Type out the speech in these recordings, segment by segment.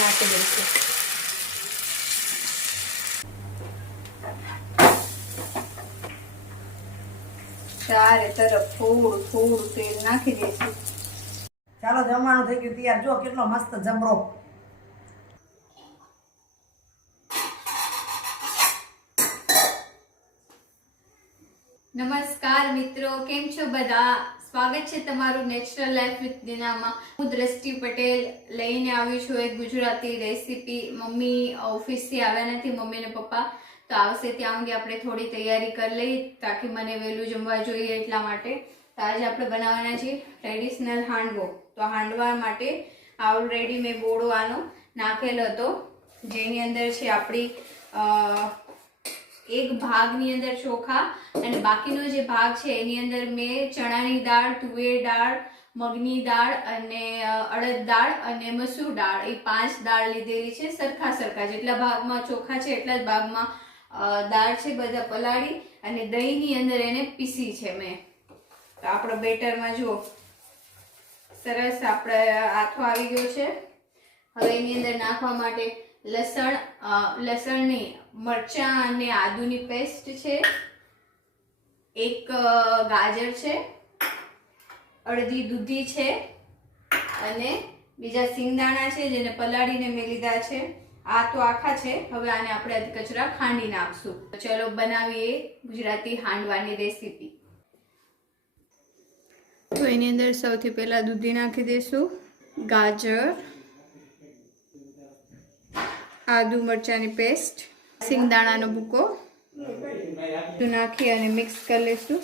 નાખી દઈશું. ચારે તરફ થોડું થોડું તેલ નાખી દઈશું. ચાલો જમવાનું થઈ ગયું તૈયાર. જો કેટલો મસ્ત જબરો. નમસ્કાર મિત્રો, કેમ છો બધા? સ્વાગત છે તમારું નેચરલ લાઈફ વિથ દીનામાં. હું દ્રષ્ટિ પટેલ લઈને આવી છું એક ગુજરાતી રેસીપી. મમ્મી ઓફિસથી આવ્યા નથી, મમ્મી અને પપ્પા તો આવશે ત્યાં સુધી આપણે થોડી તૈયારી કરી લઈએ તાકી મને વહેલું જમવા જોઈએ એટલા માટે. તો આજે આપણે બનાવવાના છીએ ટ્રેડિશનલ હાંડવો. તો હાંડવા માટે ઓલરેડી મેં ગોળો આનો નાખેલો હતો, જેની અંદર છે આપણી એક ભાગની અંદર ચોખા અને બાકીનો જે ભાગ છે એની અંદર મેં ચણાની દાળ, તુવેર દાળ, મગની દાળ અને અડદ દાળ અને મસૂર દાળ, એ 5 દાળ લીધેલી છે. સરખા સરખા જેટલા ભાગમાં ચોખા છે એટલા જ ભાગમાં દાળ છે, બધા પલાળી અને દહીંની અંદર એને પીસી છે મેં. તો આપણો બેટરમાં જુઓ સરસ આપણે આથો આવી ગયો છે. હવે એની અંદર નાખવા માટે લસણની મરચાં અને આદુની પેસ્ટ છે, એક ગાજર છે, અડધી દૂધી છે અને બીજા સિંગદાણા છે જેને પલાળીને મેં લીધા છે. આ તો આખા છે. હવે આને આપણે કચરા ખાંડી નાખશું. તો ચલો બનાવીએ ગુજરાતી હાંડવાની રેસીપી. તો એની અંદર સૌથી પહેલા દૂધી નાખી દઈશું, ગાજર, આદુ મરચાંની પેસ્ટ, સિંગદાણાનો ભૂકો નાખી અને મિક્સ કરી લઈશું.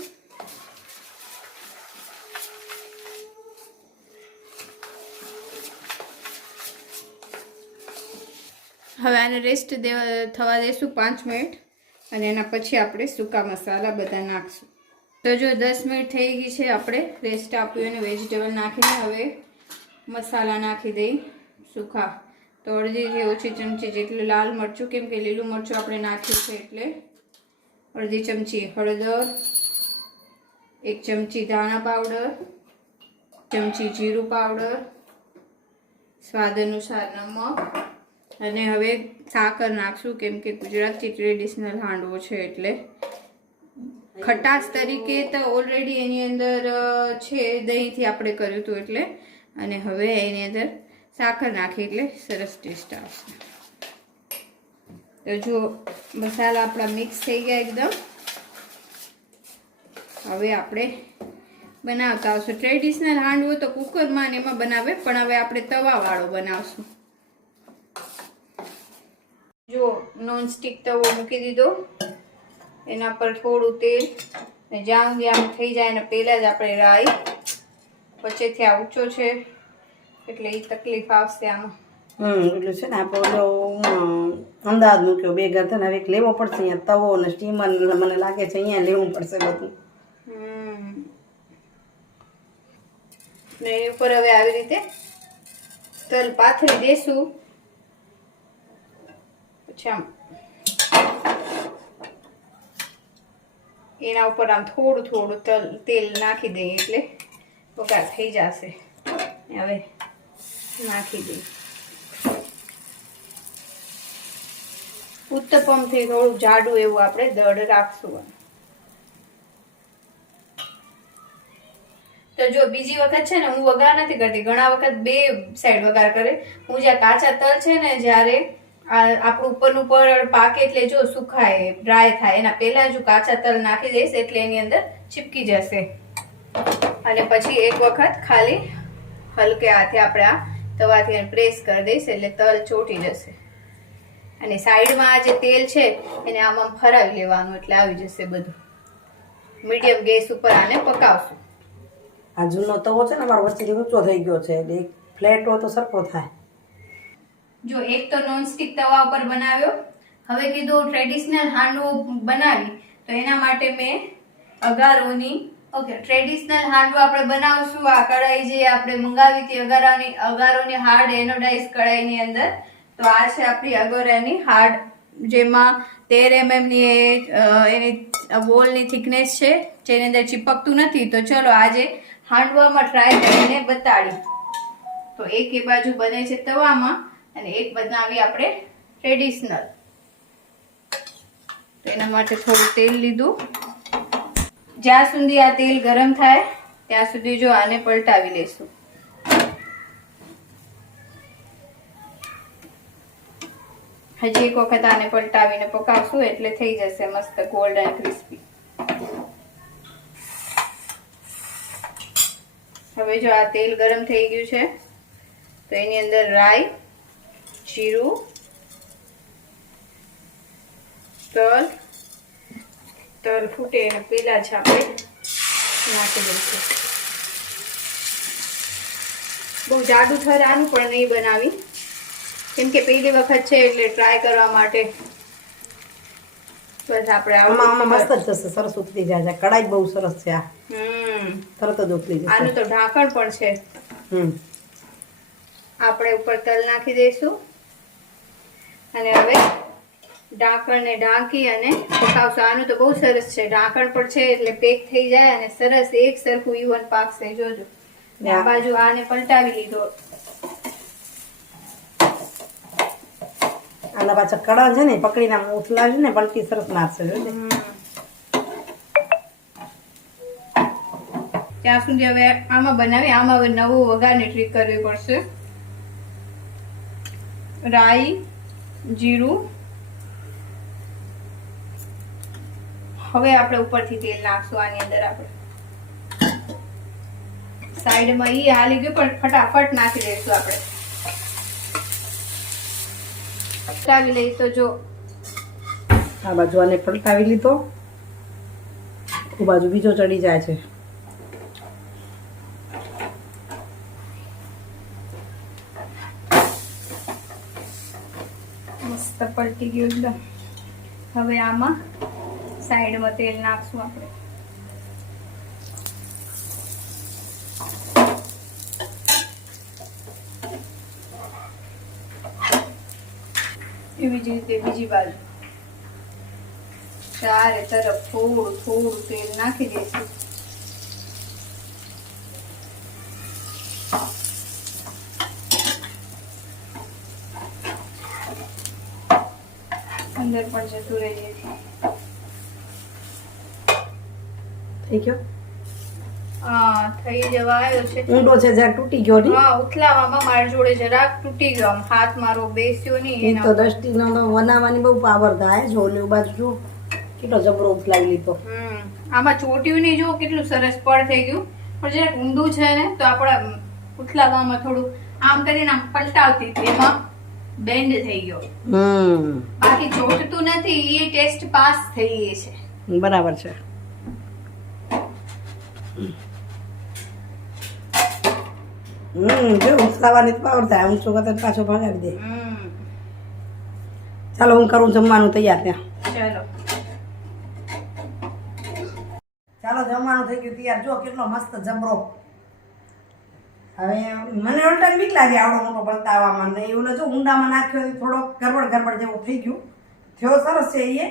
હવે આને રેસ્ટ થવા દઈશું 5 મિનિટ અને એના પછી આપણે સૂકા મસાલા બધા નાખશું. તો જો 10 મિનિટ થઈ ગઈ છે, આપણે રેસ્ટ આપ્યું અને વેજીટેબલ નાખીને હવે મસાલા નાખી દઈ સૂકા. તો અડધીથી ઓછી ચમચી જેટલું લાલ મરચું, કેમ કે લીલું મરચું આપણે નાખ્યું છે એટલે અડધી ચમચી હળદર, 1 ચમચી ધાણા પાવડર, ચમચી જીરું પાવડર, સ્વાદ અનુસાર નમક અને હવે સાકર નાખશું, કેમ કે ગુજરાતી ટ્રેડિશનલ હાંડવો છે એટલે. ખટાશ તરીકે તો ઓલરેડી એની અંદર છે, દહીંથી આપણે કર્યું હતું એટલે. અને હવે એની અંદર સાકર નાખી એટલે સરસ ટેસ્ટ આવશે. તો જો મસાલા આપણા મિક્સ થઈ ગયા એકદમ. હવે આપણે બનાવતા આવશું. ટ્રેડિશનલ હાંડવો તો કુકરમાં ને એમાં બનાવે, પણ હવે આપણે તવાવાળો બનાવશું. જો નોનસ્ટિક તવો મૂકી દીધો, એના પર થોડું તેલ ને જ્યાં સુધી આમ થઈ જાય ને પહેલાં જ આપણે રાઈ, વચ્ચેથી આ ઊંચો છે એટલે એ તકલીફ આવશે આમાં. એટલે છે ને આપણે અમદાવાદ મૂક્યો 2 ઘર થઈને હવે એક લેવો પડશે અહીંયા તવો અને સ્ટીમર. મને લાગે છે અહીંયા લેવું પડશે બધું. ને ઉપર હવે આવી રીતે તલ પાથરી દેશું. પછી આમ એના ઉપર આમ થોડું થોડું તેલ નાખી દઈએ એટલે વઘાર થઈ જશે. હવે નાખી દઈએ. ઉત્તપમથી થોડું જાડું એવું આપણે દળ રાખશું. તો જો બીજી વખત છે ને હું વઘાર નથી કરતી, ઘણા વખત 2 સાઈડ વઘાર કરે. હું જ્યાં કાચા તલ છે ને જ્યારે આપણું ઉપરનું પડ પાકે એટલે જો સુખાય ડ્રાય થાય એના પહેલા જ કાચા તલ નાખી દઈશ એટલે એની અંદર ચીપકી જશે. અને પછી એક વખત ખાલી હલકે હાથે આપણે આ તવાથી પ્રેસ કરી દઈશ એટલે તલ ચોટી જશે. અને સાઈડમાં આ જે તેલ છે એને આમ ફરાવી લેવાનું એટલે આવી જશે બધું. મીડિયમ ગેસ ઉપર આને પકાવશું. આ જૂનો તવો છે ને અમારો વચ્ચેથી ઊંચો થઈ ગયો છે એટલે એક ફ્લેટ હોય તો સરખો થાય. જો એક તો નોનસ્ટિક તવા ઉપર બનાવ્યો, હવે કીધું ટ્રેડિશનલ હાંડવો બનાવી તો એના માટે મેં અગારોની ટ્રેડિશનલ હાંડવો આપણે બનાવશું. આ કઢાઈ જે આપણે મંગાવી હતી અગારોની હાર્ડ એનોડાઇઝ કઢાઈની અંદર. તો આ છે આપણી અગારોની હાર્ડ, જેમાં 13 mm ની એની વોલની થિકનેસ છે, જેની અંદર ચીપકતું નથી. તો ચલો આજે હાંડવામાં ટ્રાય કરીને બતાડી. તો એક એ બાજુ બને છે તવામાં અને એક બનાવી આપણે ટ્રેડિશનલ. તો એના માટે થોડું તેલ લીધું. જ્યાં સુધી આ તેલ ગરમ થાય ત્યાં સુધી જો આને પલટાવી લઈશું. હજી એક વખત આને પલટાવીને પકાવશું એટલે થઈ જશે મસ્ત ગોલ્ડન ક્રિસ્પી. હવે જો આ તેલ ગરમ થઈ ગયું છે તો એની અંદર રાઈ, જીરું, તલ ફૂટે અને પેલા જ આપણે નાખી દઈશું. બહુ જાડું થર આનું પણ નહીં બનાવી, કેમ કે પહેલી વખત છે એટલે ટ્રાય કરવા માટે બસ આપણે આમાં મસ્ત જ જશે, સરસ ઉતરી જાય છે. કડાઈ બહુ સરસ છે આ, તરત જ ઉતરી જશે. આનું તો ઢાંકણ પણ છે. આપણે ઉપર તલ નાખી દઈશું અને હવે ઢાંકણને ઢાંકી અને પકાવશું. આનું તો બહુ સરસ છે, ઢાંકણ પણ છે એટલે પેક થઈ જાય અને સરસ એક સરખું ઈવન પાકશે. જોજો આ બાજુ આને પલટાવી લીધો. આના પાછા કડા છે ને પકડીને આમ ઉથલાવી ને પલટી સરસ મારશે. જોજે ત્યાં સુધી હવે આમાં બનાવી. આમાં હવે નવું વઘારની ટ્રીક કરવી પડશે. રાઈ, જીરું. હવે આપણે ઉપરથી તેલ નાખશું આની અંદર. આપણે સાઈડમાં ઈ હાલી ગયું પણ ફટાફટ નાખી દઈશું. આપણે પલટાવી લઈ તો જો આ બાજુ આને પલટાવી લીધો, એ બાજુ બીજો ચડી જાય છે. મસ્ત પલટી ગયું એકદમ. હવે આમાં સાઈડમાં તેલ નાખશું આપણે. એવી જ રીતે બીજી બાજુ ચારે તરફ થોડું થોડું તેલ નાખી દઈશું. અંદર પણ જતું રહીએ. થઈ ગયો, થઈ જવા આવ્યો છે. ઊંડો છે, જરાક તૂટી ગયો નહીં. હા, ઉથલાવામાં મારી જોડે જરાક તૂટી ગયો. આમ હાથ મારો બેસ્યો નહીં. એ તો દષ્ટીનો તો બનાવવાની બહુ પાવર થાય. જો ઓલી બાજુ જો કેટલો જબરો ઉથલાવી લીધો. આમાં ચોટ્યું નહીં. જો કેટલું સરસ પડ થઈ ગયું. પણ જરાક ઊંડું છે ને તો આપણા ઉથલાવામાં થોડું આમ કરીને આમ પલટાવતી હતી એમાં બેન્ડ થઈ ગયો. બાકી ચોટતું નથી. એ ટેસ્ટ પાસ થઈ ગઈ છે. બરાબર છે. જો ઉથલાવાની પાવર થાય. ઊંચો કરતા પાછો ભગાવી દે. ચાલો હું કરું જમવાનું તૈયાર. ત્યાં ચાલો જમવાનું થઈ ગયું તૈયાર. જો કેટલો મસ્ત જબરો. હવે મને ઓલટાને બીક લાગે આવડો મોટો પલટાવવામાં. ને એવું જો ઊંડામાં નાખ્યો થોડો ગરબડ જેવું થઈ ગયું. થયો સરસ છે. એ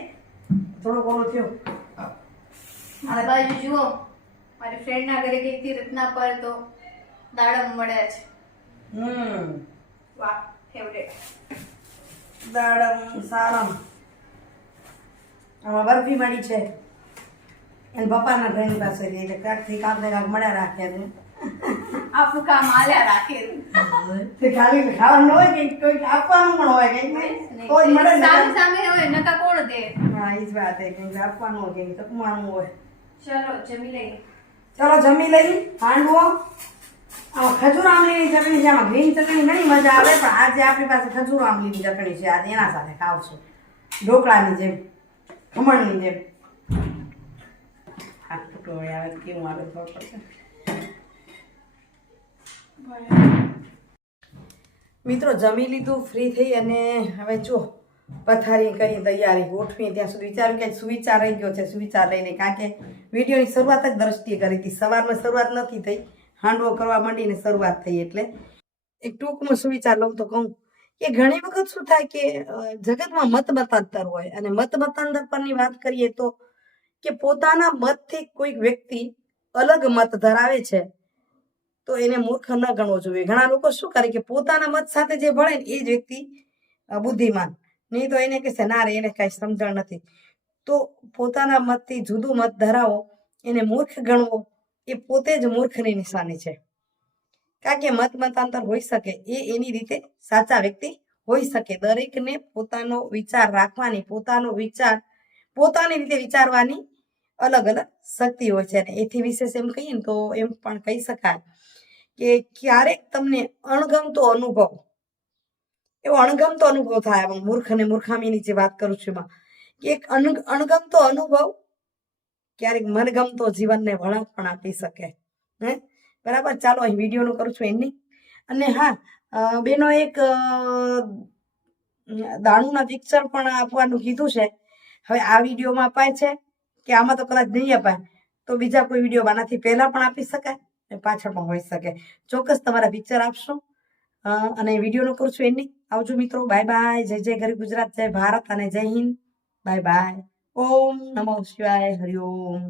થોડો ઓલો થયો. આ બાજુ જુઓ, મારી ફ્રેન્ડ ના ઘરે ગઈ હતી રત્ના પર તો દાડમ મળ્યા છે. વાહ, ફેવરેટ દાડમ સારમ. આમાં બરફી મળી છે એને પપ્પાના ફ્રેન્ડ પાસે એટલે કાંકથી કાંક ને કાંક મળ્યા રાખ્યા છે. આપણું કામ આલ્યા રાખેલું. તે ખાલી ખાવાનું હોય કે કોઈ આપવાનું પણ હોય કંઈક નહીં તો જ મળે ને. સામે સામે હોય નકા કોણ દે. હા, એ જ વાત છે. કંઈક આપવાનું હોય કંઈક ચકવાનું હોય. ચલો જમી લઈએ. ચાલો જમી લઈ. હાંડવો આમાં ખજૂર આમલીની ચટણી છે. આમાં ગ્રીન ચટણી ઘણી મજા આવે પણ આજે આપણી પાસે ખજૂર આમલીની ચટણી છે. આજે એના સાથે ખાવશું ઢોકળાની જેમ, ખમણની જેમ. હાથ ફૂટો આવે કેવું આવે ખબર પડશે. મિત્રો જમી લીધું, ફ્રી થઈ અને હવે જો પથારી કરી તૈયારી ગોઠવી. ત્યાં સુધી વિચાર્યું કે સુવિચાર રહી ગયો છે. સુવિચાર લઈને કારણ કે વિડીયોની શરૂઆત જ દ્રષ્ટિએ કરી હતી. સવારમાં શરૂઆત નથી થઈ, હાંડવો કરવા માંડીને શરૂઆત થઈ. એટલે એક ટૂંકમાં સુવિચાર લઉં તો કહું કે ઘણી વખત શું થાય કે જગતમાં મત મતાંતર હોય અને મત મતાંતર પરની વાત કરીએ તો કે પોતાના મતથી કોઈક વ્યક્તિ અલગ મત ધરાવે છે તો એને મૂર્ખ ન ગણવો જોઈએ. ઘણા લોકો શું કરે કે પોતાના મત સાથે જે ભળે ને એ જ વ્યક્તિ બુદ્ધિમાન, નહીં તો એને કહેશે ના રે એને કઈ સમજણ નથી. તો પોતાના મતથી જુદું મત ધરાવો એને મૂર્ખ ગણવો એ પોતે જ મૂર્ખની નિશાની છે. કારણ કે મત મતાંતર હોઈ શકે, એ એની રીતે સાચા વ્યક્તિ હોઈ શકે. દરેકને પોતાનો વિચાર રાખવાની, પોતાની રીતે વિચારવાની અલગ અલગ શક્તિ હોય છે. અને એથી વિશેષ એમ કહીએ ને તો એમ પણ કહી શકાય કે ક્યારેક તમને એવો અણગમતો અનુભવ થાય. મૂર્ખ અને મૂર્ખામીની જે વાત કરું છું એમાં કે એક અણગમતો અનુભવ ક્યારેક મનગમતો જીવનને વળાંક પણ આપી શકે. બરાબર, ચાલો અહીં વિડીયોનું કરું છું એની. અને હા, બેનો એક દાણુના પિક્ચર પણ આપવાનું કીધું છે. હવે આ વિડીયોમાં અપાય છે કે આમાં તો કદાચ નહીં અપાય, તો બીજા કોઈ વિડીયો આનાથી પહેલા પણ આપી શકાય અને પાછળ પણ હોઈ શકે. ચોક્કસ તમારા પિક્ચર આપશો. અને વિડીયોનું કરું છું એની. આવજો મિત્રો, બાય બાય. જય જય ગરીબ ગુજરાત, જય ભારત અને જય હિન્દ. Bye bye. ઓમ નમો શિવાય. હરિઓમ.